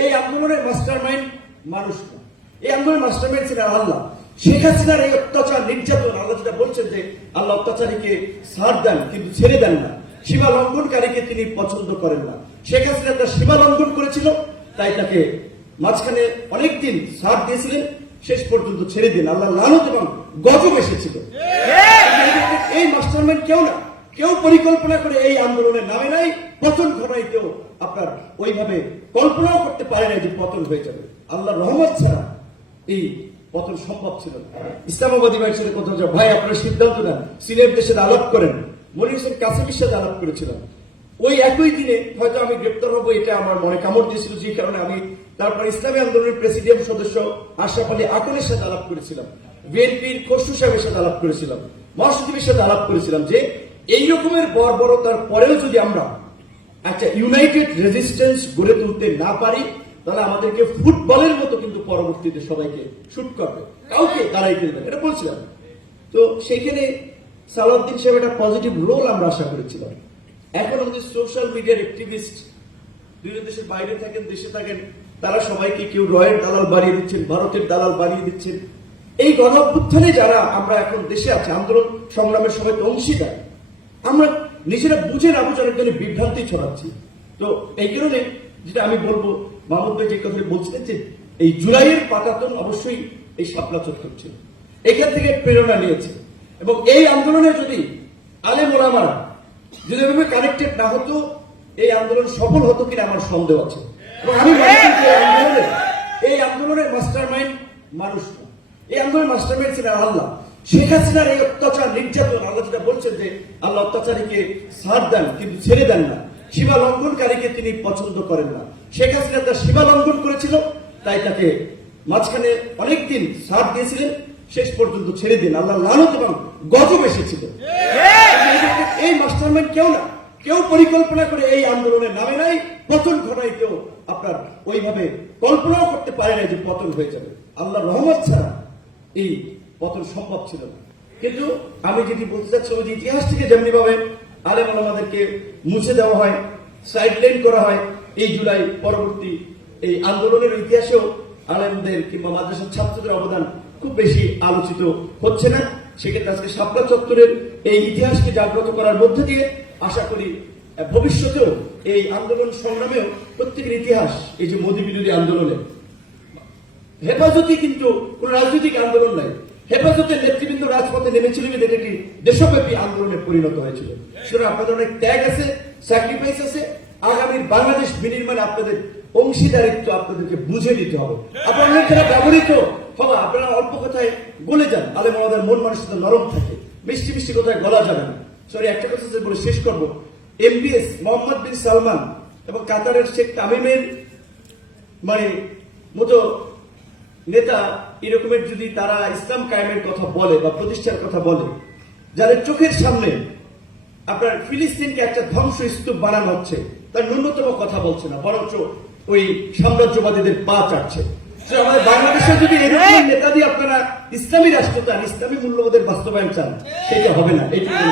এই আন্দোলনের master mind মানুষ না। এই আন্দোলনের মাস্টার মাইন্ড ছিলেন আল্লাহ। শেখ হাসিনার এই অত্যাচার, নির্যাতন, আল্লাহ যেটা বলছেন যে আল্লাহ অত্যাচারীকে ছাড় দেন, কিন্তু ছেড়ে দেন না। সীমা লঙ্ঘনকারীকে তিনি পছন্দ করেন না। শেখ হাসিনা তার সীমা লঙ্ঘন করেছিল, তাই তাকে মাঝখানে অনেকদিন সার দিয়েছিলেন, শেষ পর্যন্ত ছেড়ে দিন আল্লাহ লানত এবং গজব এসেছিল। পরিকল্পনা করে এই আন্দোলনের নামে নাই পতন ঘটাই কেউ আপনার ওইভাবে কল্পনাও করতে পারে না যে পতন হয়ে যাবে। আল্লাহ রহমত ছাড়া এই পতন সম্ভব ছিল না। ইসলামাবাদী ভাইয়ের কথা হচ্ছে, ভাই আপনারা সিদ্ধান্ত নেন। সিলেটদের সাথে আলাপ করেন। হোসেন কাসেমের সাথে আলাপ করেছিলাম। ওই একই দিনে হয়তো আমি গ্রেপ্তার হব এটা আমার মনে কামড় দিয়েছিল যে কারণে আমি তারপর ইসলামী আন্দোলনের প্রেসিডিয়াম সদস্য আশরাফ আলী আকনের সাথে আলাপ করেছিলাম। বিএনপির খসরু সাহেবের সাথে আলাপ করেছিলাম। মহাসচিবের সাথে আলাপ করেছিলাম যে এই রকমের বর্বরতার পরেও যদি আমরা একটা ইউনাইটেড রেজিস্ট্যান্স গড়ে তুলতে না পারি, তাহলে আমাদেরকে ফুটবলের মতো কিন্তু পরবর্তীতে সবাইকে শুট করবে। কাউকে দাঁড়াই ফেলবে এটা বলছিলাম। তো সেইখানে সালাউদ্দিন সাহেব একটা পজিটিভ রোল আমরা আশা করেছিলাম। এখন আমাদের সোশ্যাল মিডিয়ার অ্যাক্টিভিস্ট বিভিন্ন দেশের বাইরে থাকেন, দেশে থাকেন, তারা সবাইকে কেউ রয়ের দালাল বাড়িয়ে দিচ্ছেন, ভারতের দালাল বাড়িয়ে দিচ্ছেন। এই গণ যারা আমরা এখন দেশে আছি, আন্দোলন সংগ্রামের সময় অংশীদার। আমরা নিজেরা বুঝে না বুঝার জন্য বিভ্রান্তি ছড়াচ্ছি। তো এই কারণে যেটা আমি বলব, মাহমুদ ভাই যে কথা বলছিলেন যে এই জুলাইয়ের পাতাতন অবশ্যই এই শাপলা চত্বর ছিল এখান থেকে প্রেরণা নিয়েছে। এবং এই আন্দোলনে যদি আলেম ওলামারা যদি এভাবে কানেক্টেড না হতো, এই আন্দোলন সফল হতো কিনা আমার সন্দেহ আছে। এবং আমি এই আন্দোলনের মাস্টার মাইন্ড মানুষ এই আন্দোলনের মাস্টার মাইন্ড ছিলেন আল্লাহ। শেখ হাসিনার এই অত্যাচার নির্যাতন, আল্লাহ যেটা বলছেন যে আল্লাহ অত্যাচারীকে ছাড় দেন, কিন্তু ছেড়ে দেন না। সীমা লঙ্ঘনকারীকে তিনি পছন্দ করেন না। শেখ হাসিনা তার সীমা লঙ্ঘন করেছিল, তাই তাকে মাঝখানে অনেকদিন ছাড় দিয়েছিলেন, শেষ পর্যন্ত ছেড়ে দিন। আল্লাহ লানত এবং গজব এসেছিল। এই মাস্টারমাইন্ড কেউ না। কেউ পরিকল্পনা করে এই আন্দোলনের নামে নাই, পতন ঘটাই কেউ আপনার ওইভাবে কল্পনাও করতে পারে না যে পতন হয়ে যাবে। আল্লাহ রহমত ছাড়া এই পতন সম্ভব ছিল কিন্তু আমি যেটি বলতে চাচ্ছি, ওই ইতিহাস থেকে যেমনি ভাবে আলেম আমাদেরকে মুছে দেওয়া হয় সাইডলাইন করা হয়, এই জুলাই পরবর্তী এই আন্দোলনের ইতিহাসেও আলেমদের কিংবা মাদ্রাসার ছাত্রদের অবদান খুব বেশি আলোচিত হচ্ছে না। সেক্ষেত্রে আজকে শাপলা চত্বরের এই ইতিহাসকে জাগ্রত করার মধ্যে দিয়ে আশা করি ভবিষ্যতেও এই আন্দোলন সংগ্রামেও প্রত্যেকের ইতিহাস এই যে মোদী বিরোধী আন্দোলনে হেফাজতি কিন্তু কোন রাজনৈতিক আন্দোলন নাই। হেফাজতের নেতৃবৃন্দ রাজপথে নেমেছিল বলে এটা একটি দেশব্যাপী আন্দোলনে পরিণত হয়েছিল। সুতরাং আপনাদের অনেক ত্যাগ আছে স্যাক্রিফাইস আছে। আগামীর বাংলাদেশ বিনির্মাণে আপনাদের অংশীদারিত্ব আপনাদেরকে বুঝে দিতে হবে। আপনারা অনেক যারা ব্যবহৃত হবা, আপনারা অল্প কথায় বলে যান, আলেম আমাদের মন মানুষের নরম থাকে, মিষ্টি মিষ্টি কথায় গলা যাবে না। সরি একটা কথা বলে শেষ করব। এমবিএস মোহাম্মদ বিন সালমান এবং কাতারের শেখ তামিমের মানে মতো নেতা এরকমের যদি তারা ইসলাম কায়েমের কথা বলে বা প্রতিষ্ঠার কথা বলে যাদের চোখের সামনে আপনার ফিলিস্তিনকে একটা ধ্বংস স্তূপ বানানো হচ্ছে তার ন্যূনতম কথা বলছে না বরঞ্চ ওই সাম্রাজ্যবাদীদের পা চাটছে। আমাদের বাংলাদেশে যদি এরকম নেতা দিয়ে আপনারা ইসলামী রাষ্ট্র চান ইসলামী মূল্যবোধের বাস্তবায়ন চান সেটা হবে না। এইটুকু